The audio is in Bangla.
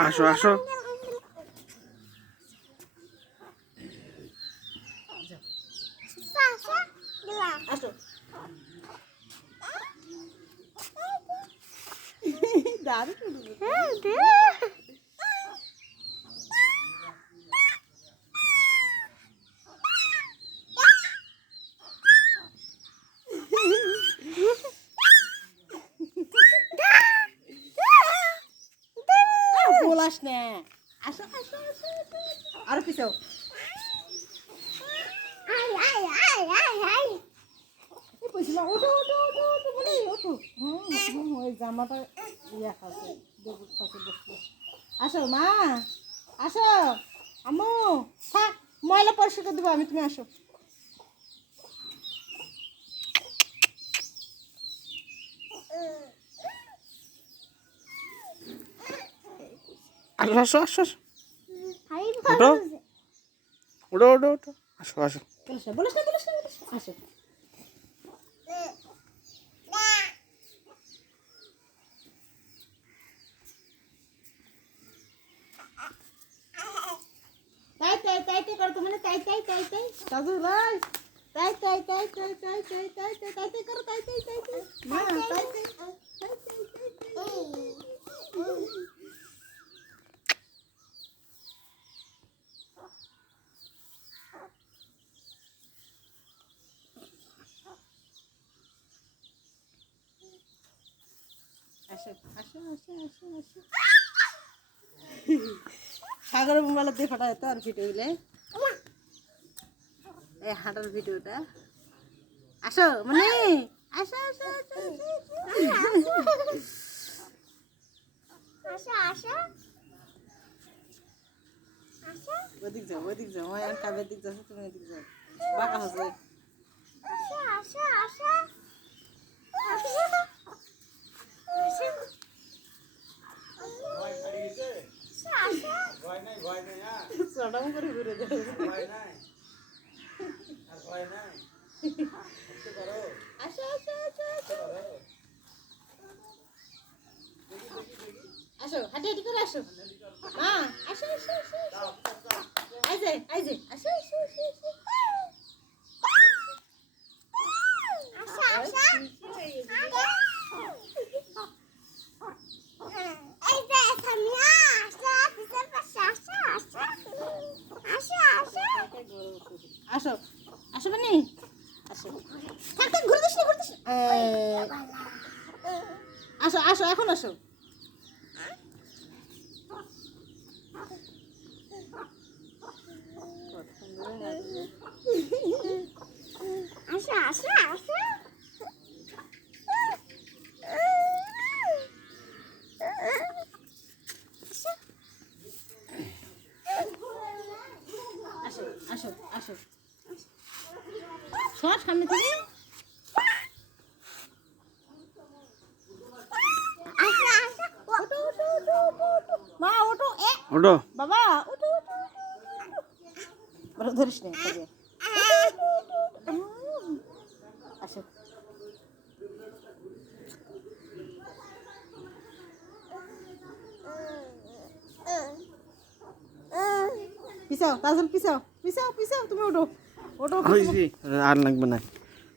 আসো আসো বলাস না আসো আসো আসো আর পিছাও ওঠো ওঠো ওঠো ওঠো বলে ওঠো ওই জামাটা ইয়া খাচ্ছে দেবুর খাচ্ছে বসলো আসো মা আসো আম্মু থাক ময়লা পরিষ্কার করে দেবো আমি তুমি আসো আসো আসো আসো ওঠো ওঠো ওঠো ওঠো আসো আসো বলিস না বলিস না বলিস না আসো তাই তাই তাই তাই করো মানে তাই তাই তাই তাই দাদু ভাই তাই তাই তাই তাই তাই তাই তাই তাই তাই তাই করো তাই তাই তাই তাই মা তাই তাই তাই তাই আসো আসো আসো আসো আসো সাগরের মোবাইলে দিয়ে ফাটা যেত আর ভিডিও হইলে এই হাঁটার ভিডিওটা আসো মানে আসো আসো আসো আসো আসো ওদিক যাও ওই আর কাবের দিক যাও তুমি ওদিক যাও বাঁকা হচ্ছে আসো আসো আসো চড়াম করে ঘুরে যাও আসো আসো আসো আসো হাঁটি হাঁটি করে আসো মা আসো আসো আসো আইজে আইজে আসো আসো আসো আসো আসো মানে আসো থাক থাক ঘুরে দিস না ঘুরে দিস আসো আসো এখন আসো আসো আসো আসো আসো আসো আসো সব সামনে থেকে মা ওঠো এ ওঠো বাবা ওঠো ওঠো বড় ধরিস না আসো পিছাও তাজল পিছাও পিছাও পিছাও তুমি ওঠো ওঠো আর লাগবে না